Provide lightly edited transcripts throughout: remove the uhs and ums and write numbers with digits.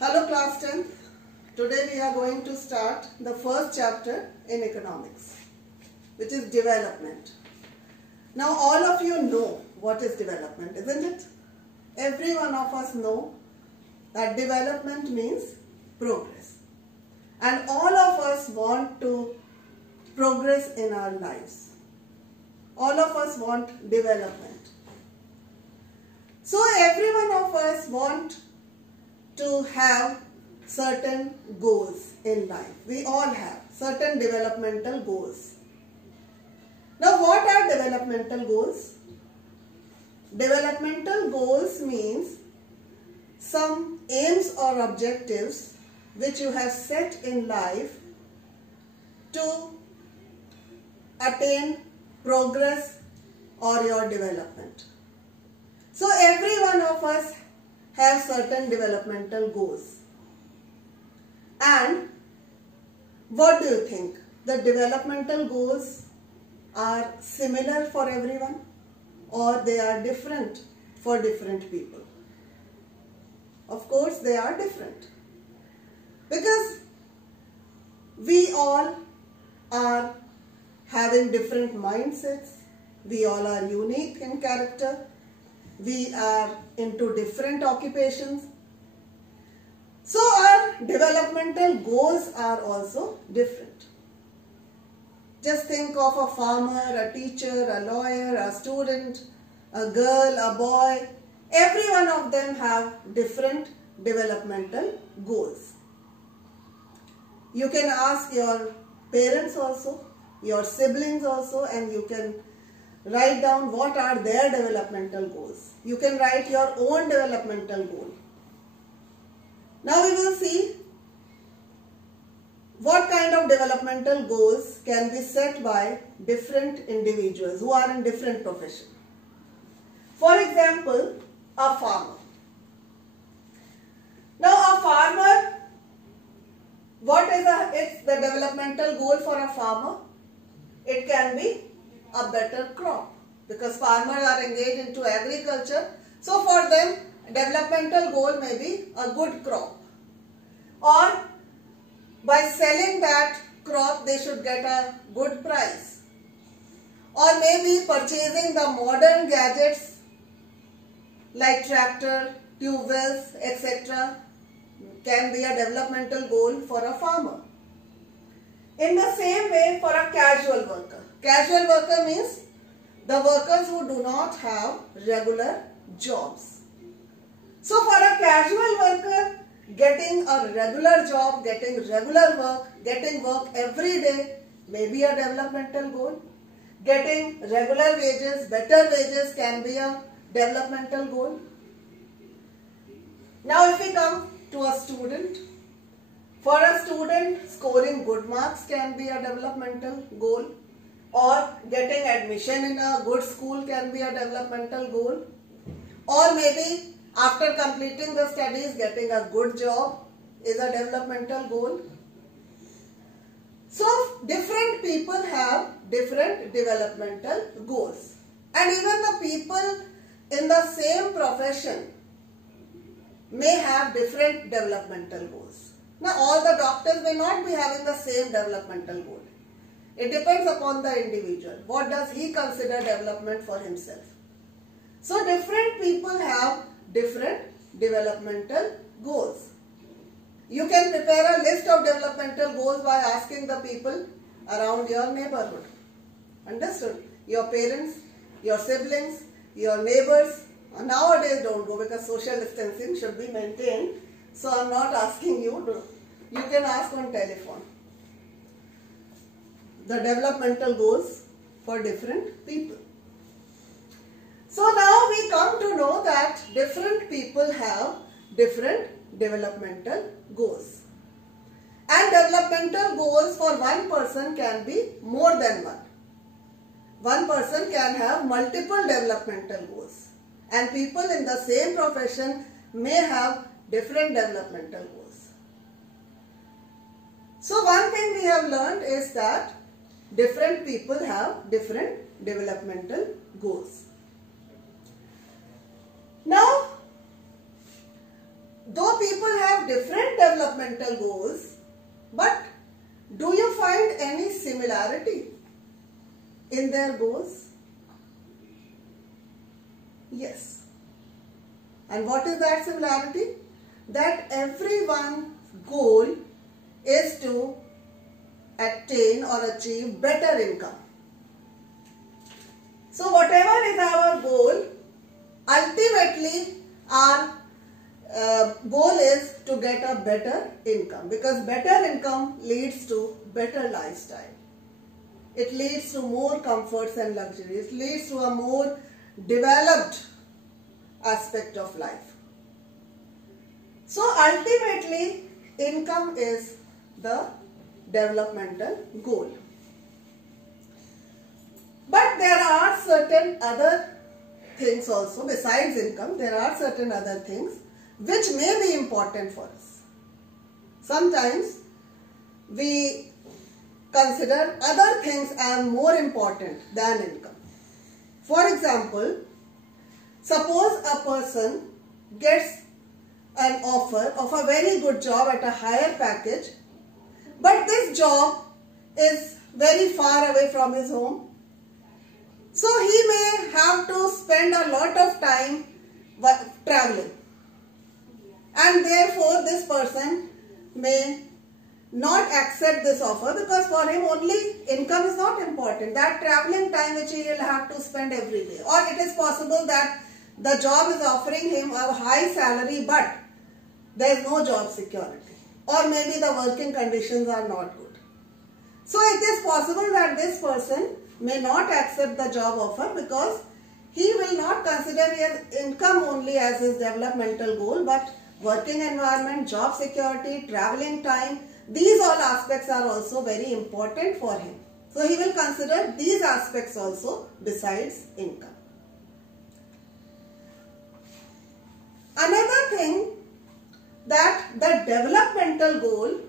Hello class 10th. Today we are going to start the first chapter in economics, which is development. Now all of you know what is development, isn't it? Every one of us know that development means progress. And all of us want to progress in our lives. All of us want development. So every one of us want to have certain goals in life. We all have certain developmental goals. Now what are developmental goals? Developmental goals means some aims or objectives which you have set in life to attain progress or your development. So every one of us have certain developmental goals. And what do you think? The developmental goals are similar for everyone or they are different for different people? Of course they are different, because we all are having different mindsets, we all are unique in character, we are into different occupations. So our developmental goals are also different. Just think of a farmer, a teacher, a lawyer, a student, a girl, a boy. Every one of them have different developmental goals. You can ask your parents also, your siblings also, and you can write down what are their developmental goals. You can write your own developmental goal. Now we will see what kind of developmental goals can be set by different individuals who are in different professions. For example, a farmer. Now a farmer, what is the developmental goal for a farmer? It can be a better crop, because farmers are engaged into agriculture. So for them, developmental goal may be a good crop, or by selling that crop they should get a good price, or maybe purchasing the modern gadgets like tractor, tube wells, etc. can be a developmental goal for a farmer. In the same way, for a casual worker. Casual worker means the workers who do not have regular jobs. So for a casual worker, getting a regular job, getting regular work, getting work every day may be a developmental goal. Getting regular wages, better wages can be a developmental goal. Now if we come to a student, for a student, scoring good marks can be a developmental goal, or getting admission in a good school can be a developmental goal, or maybe after completing the studies getting a good job is a developmental goal. So different people have different developmental goals, and even the people in the same profession may have different developmental goals. Now all the doctors may not be having the same developmental goal. It depends upon the individual. What does he consider development for himself? So different people have different developmental goals. You can prepare a list of developmental goals by asking the people around your neighborhood. Understood? Your parents, your siblings, your neighbors. Nowadays don't go because social distancing should be maintained. So I am not asking you to. You can ask on telephone. The developmental goals for different people. So now we come to know that different people have different developmental goals. And developmental goals for one person can be more than one. One person can have multiple developmental goals. And people in the same profession may have different developmental goals. So one thing we have learned is that different people have different developmental goals. Now though people have different developmental goals, but do you find any similarity in their goals? Yes. And what is that similarity? That everyone's goal is to attain or achieve better income. So whatever is our goal, ultimately our goal is to get a better income, because better income leads to better lifestyle. It leads to more comforts and luxuries. It leads to a more developed aspect of life. So ultimately, income is the developmental goal. But there are certain other things also besides income. There are certain other things which may be important for us. Sometimes we consider other things as more important than income. For example, suppose a person gets an offer of a very good job at a higher package, but this job is very far away from his home. So he may have to spend a lot of time traveling, and therefore this person may not accept this offer, because for him only income is not important. That traveling time which he will have to spend every day. Or it is possible that the job is offering him a high salary, but there is no job security, or maybe the working conditions are not good. So it is possible that this person may not accept the job offer, because he will not consider his income only as his developmental goal, but working environment, job security, traveling time, these all aspects are also very important for him. So he will consider these aspects also besides income. Another thing, that the developmental goal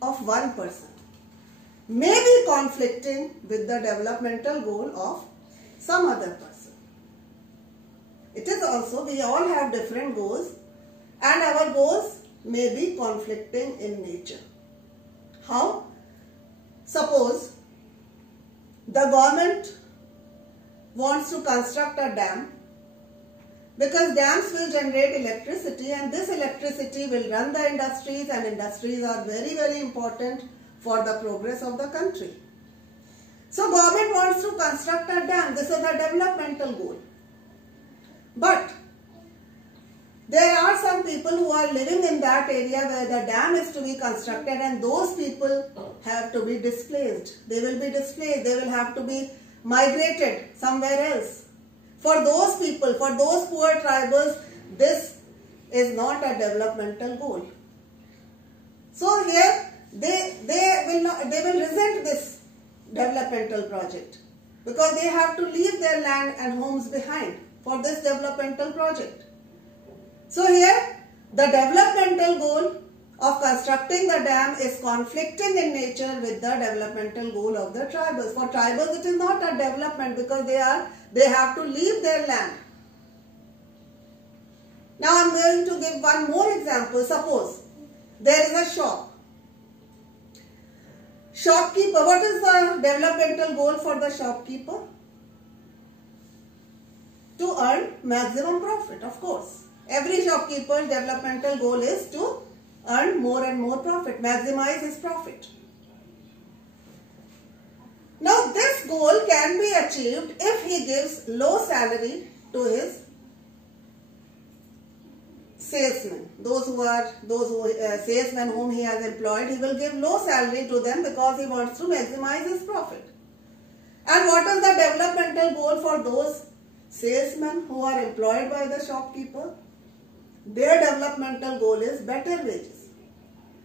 of one person may be conflicting with the developmental goal of some other person. It is also, we all have different goals, and our goals may be conflicting in nature. How? Suppose the government wants to construct a dam, because dams will generate electricity, and this electricity will run the industries, and industries are very, very important for the progress of the country. So government wants to construct a dam. This is the developmental goal. But there are some people who are living in that area where the dam is to be constructed, and those people have to be displaced. They will be displaced. They will have to be migrated somewhere else. For those people, for those poor tribals, this is not a developmental goal. So here they will resent this developmental project, because they have to leave their land and homes behind for this developmental project. So here the developmental goal of constructing the dam is conflicting in nature with the developmental goal of the tribals. For tribals it is not a development, because they have to leave their land. Now I am going to give one more example. Suppose there is a shop. Shopkeeper, what is the developmental goal for the shopkeeper? To earn maximum profit, of course. Every shopkeeper's developmental goal is to earn more and more profit, maximize his profit. Now this goal can be achieved if he gives low salary to his salesmen. Salesmen whom he has employed, he will give low salary to them, because he wants to maximize his profit. And what is the developmental goal for those salesmen who are employed by the shopkeeper? Their developmental goal is better wages.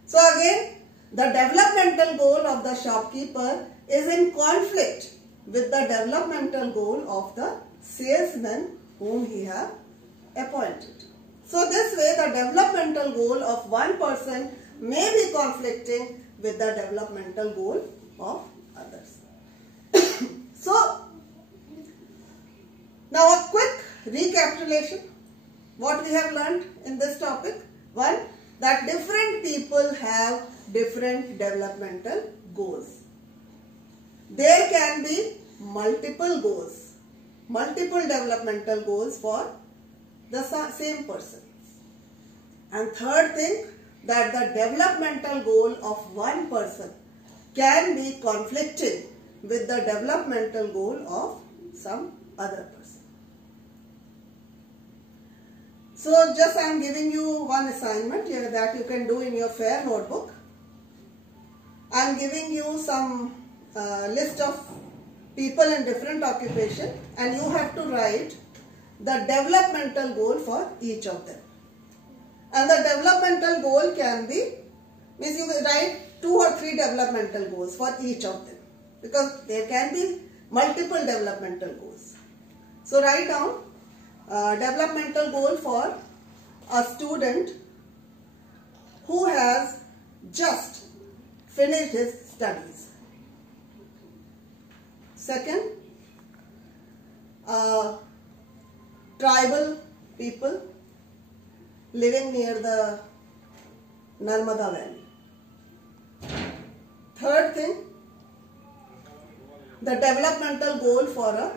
So again, the developmental goal of the shopkeeper is in conflict with the developmental goal of the salesman whom he has appointed. So this way the developmental goal of one person may be conflicting with the developmental goal of others. So now a quick recapitulation. what we have learned in this topic? One, that different people have different developmental goals. There can be multiple goals, multiple developmental goals for the same person. And third thing, that the developmental goal of one person can be conflicting with the developmental goal of some other person. So just I am giving you one assignment here that you can do in your fair notebook. I am giving you some list of people in different occupation, and you have to write the developmental goal for each of them. And the developmental goal can be, means you will write 2 or 3 developmental goals for each of them, because there can be multiple developmental goals. So write down developmental goal for a student who has just finished his studies. Second, tribal people living near the Narmada Valley. Third thing, the developmental goal for a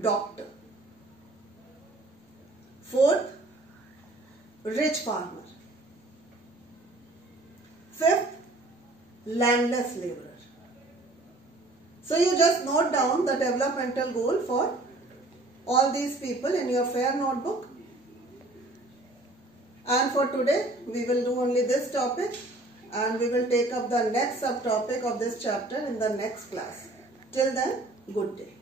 doctor. Fourth, rich farmer. Fifth, landless laborer. So you just note down the developmental goal for all these people in your fair notebook. And for today, we will do only this topic, and we will take up the next subtopic of this chapter in the next class. Till then, good day.